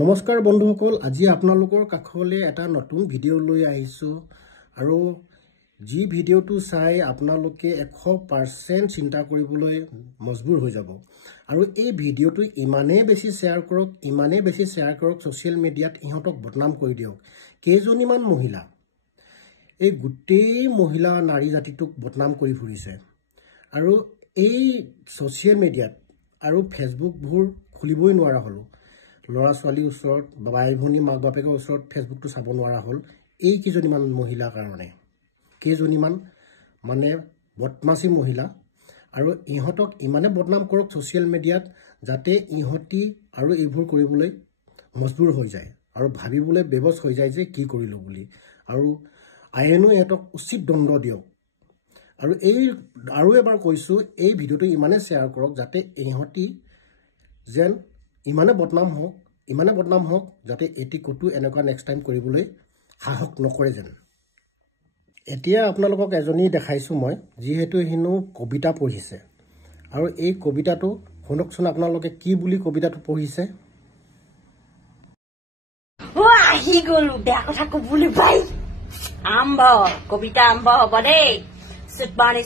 নমস্কাৰ বন্ধুসকল, আজি আপোনালোকৰ কাষলৈ এটা নতুন ভিডিঅ' লৈ আহিছোঁ আৰু যি ভিডিঅ'টো চাই আপোনালোকে 100% চিন্তা কৰিবলৈ মজবুৰ হৈ যাব। আৰু এই ভিডিঅ'টো ইমানেই বেছি শ্বেয়াৰ কৰক ছ'চিয়েল মিডিয়াত, ইহঁতক বদনাম কৰি দিয়ক। কেইজনীমান মহিলা, এই গোটেই মহিলা নাৰী জাতিটোক বদনাম কৰি ফুৰিছে আৰু এই ছ'চিয়েল মিডিয়াত আৰু ফেচবুকবোৰ খুলিবই নোৱাৰা হ'লোঁ। ল'ৰা ছোৱালীৰ ওচৰত, বাই ভনী, মাক বাপেকৰ ওচৰত ফেচবুকটো চাব নোৱাৰা হ'ল এই কেইজনীমান মহিলাৰ কাৰণে। কেইজনীমান মানে বদমাচী মহিলা, আৰু ইহঁতক ইমানে বদনাম কৰক ছ'চিয়েল মিডিয়াত যাতে ইহঁতি আৰু এইবোৰ কৰিবলৈ মজবুৰ হৈ যায় আৰু ভাবিবলৈ বেবচ হৈ যায় যে কি কৰিলোঁ বুলি, আৰু আইনো ইহঁতক উচিত দণ্ড দিয়ক। আৰু এবাৰ কৈছোঁ, এই ভিডিঅ'টো ইমানেই শ্বেয়াৰ কৰক যাতে ইহঁতি যেন ইমানে বদনাম হওক যাতে এটি ক'তো এনেকুৱা নেক্সট টাইম কৰিবলৈ সাহস নকৰে যেন। এতিয়া আপোনালোকক এজনী দেখাইছোঁ মই, যিহেতু হেনো কবিতা পঢ়িছে, আৰু এই কবিতাটো শুনকচোন আপোনালোকে কি বুলি কবিতাটো পঢ়িছে। আহি গ'লো, বেয়া কথা ক'বলৈ ভাই। কবিতা আৰম্ভ হ'ব দেই।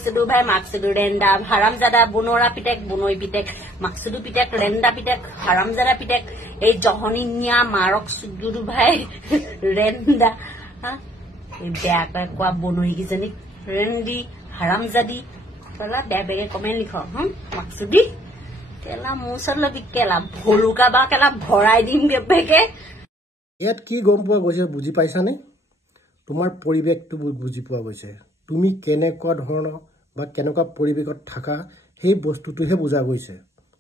Sudu bhai maksudu renda haramzada bonora pitek bonoi pitek maksudu pitek renda pitek haramzada pitek ei johoninya marok sudu bhai renda ha ei bea kwa bonoi gijani rendi haramzadi pala bea comment likho maksudi kela musar logi kela bholuka ba kela bhorai dim ge beke ইয়াত কি গম পোৱা গৈছে বুজি পাইছানে? তোমাৰ পৰিৱেশটো বুজি পোৱা গৈছে। তুমি কেনেকুৱা ধৰণৰ বা কেনেকুৱা পৰিৱেশত থাকা সেই বস্তুটোহে বুজা গৈছে।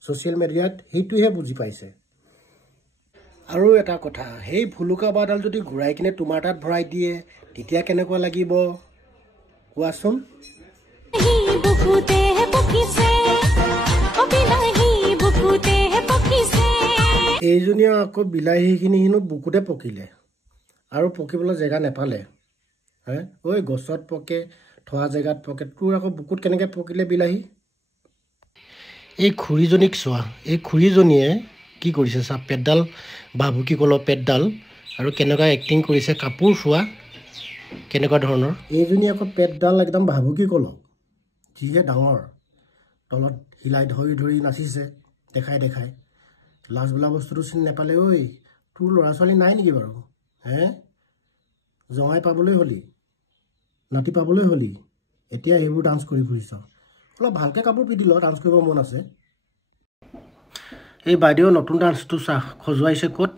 ছ'চিয়েল মিডিয়াত সেইটোহে বুজি পাইছে। আৰু এটা কথা, সেই ভুলুকা বাডাল যদি ঘূৰাই কিনে তোমাৰ তাত ভৰাই দিয়ে তেতিয়া কেনেকুৱা লাগিব কোৱাচোন? এইজনীয়ে আকৌ বিলাহীখিনি হেনো বুকুতে পকিলে আৰু পকিবলৈ জেগা নেপালে। ঐ গছত পকে, থোৱা জেগাত পকে, তোৰ আকৌ বুকুত কেনেকৈ পকিলে বিলাহী? এই খুৰীজনীক চোৱা, এই খুৰীজনীয়ে কি কৰিছে চা, পেটডাল ভাবুকি কলৰ পেটডাল, আৰু কেনেকুৱা এক্টিং কৰিছে, কাপোৰ চোৱা কেনেকুৱা ধৰণৰ। এইজনী আকৌ পেটডাল একদম ভাবুকি কল, যিহে ডাঙৰ, তলত হিলাই ধৰি নাচিছে দেখাই। লাজ বোলা বস্তুটো চিনি নাপালে। ঐ তোৰ ল'ৰা ছোৱালী নাই নেকি বাৰু? জঙাই পাবলৈ হ'লি, নাতি পাবলৈ হ'লি, এতিয়া এইবোৰ ডান্স কৰি ফুৰিছ। অলপ ভালকৈ কাপোৰ পিন্ধি ল, ডান্স কৰিব মন আছে। এই বাইদেউ নতুন ডান্সটো চাহ খজুৱাইছে ক'ত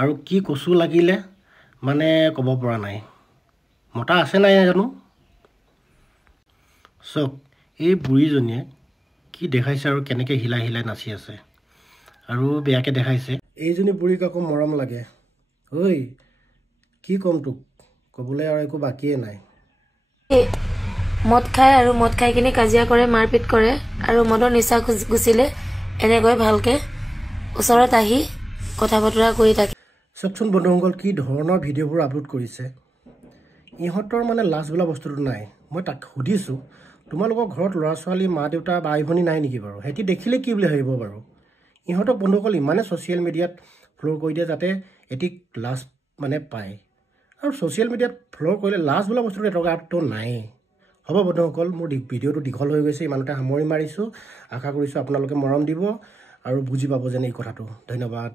আৰু কি কচু লাগিলে মানে ক'ব পৰা নাই। মতা আছে নাই জানো। চক এই বুঢ়ীজনীয়ে কি দেখাইছে আৰু কেনেকৈ হিলাই নাচি আছে, আৰু বেয়াকৈ দেখাইছে। এইজনী বুঢ়ীক আকৌ মৰম লাগে। ঐ কি ক'ম তোক, ক'বলৈ আৰু একো বাকীয়ে নাই। মদ খাই কিনে কাজিয়া কৰে, মাৰপিট কৰে, আৰু মদৰ নিচা গুচিলে এনেকৈ ভালকৈ ওচৰত আহি কথা বতৰা কৰি থাকে। চাওকচোন বন্ধুসকল, কি ধৰণৰ ভিডিঅ'বোৰ আপলোড কৰিছে। ইহঁতৰ মানে লাজ বোলা বস্তুটো নাই। মই তাক সুধিছোঁ, তোমালোকৰ ঘৰত ল'ৰা ছোৱালী, মা দেউতা, বাই ভনী নাই নেকি বাৰু? সিহঁতি দেখিলে কি বুলি ভাবিব বাৰু? ইহঁতক বন্ধুসকল ইমানে ছ'চিয়েল মিডিয়াত ফ্ল'ৰ কৰি দিয়ে যাতে এটি লাজ মানে পায়, আৰু ছ'চিয়েল মিডিয়াত ফ্ল'ৰ কৰিলে লাজ বোলা বস্তুটো এটকাটো নাই। হ'ব বন্ধুসকল, মোৰ ভিডিঅ'টো দীঘল হৈ গৈছে, ইমানতে সামৰি মাৰিছোঁ। আশা কৰিছোঁ আপোনালোকে মৰম দিব আৰু বুজি পাব যেন এই কথাটো। ধন্যবাদ।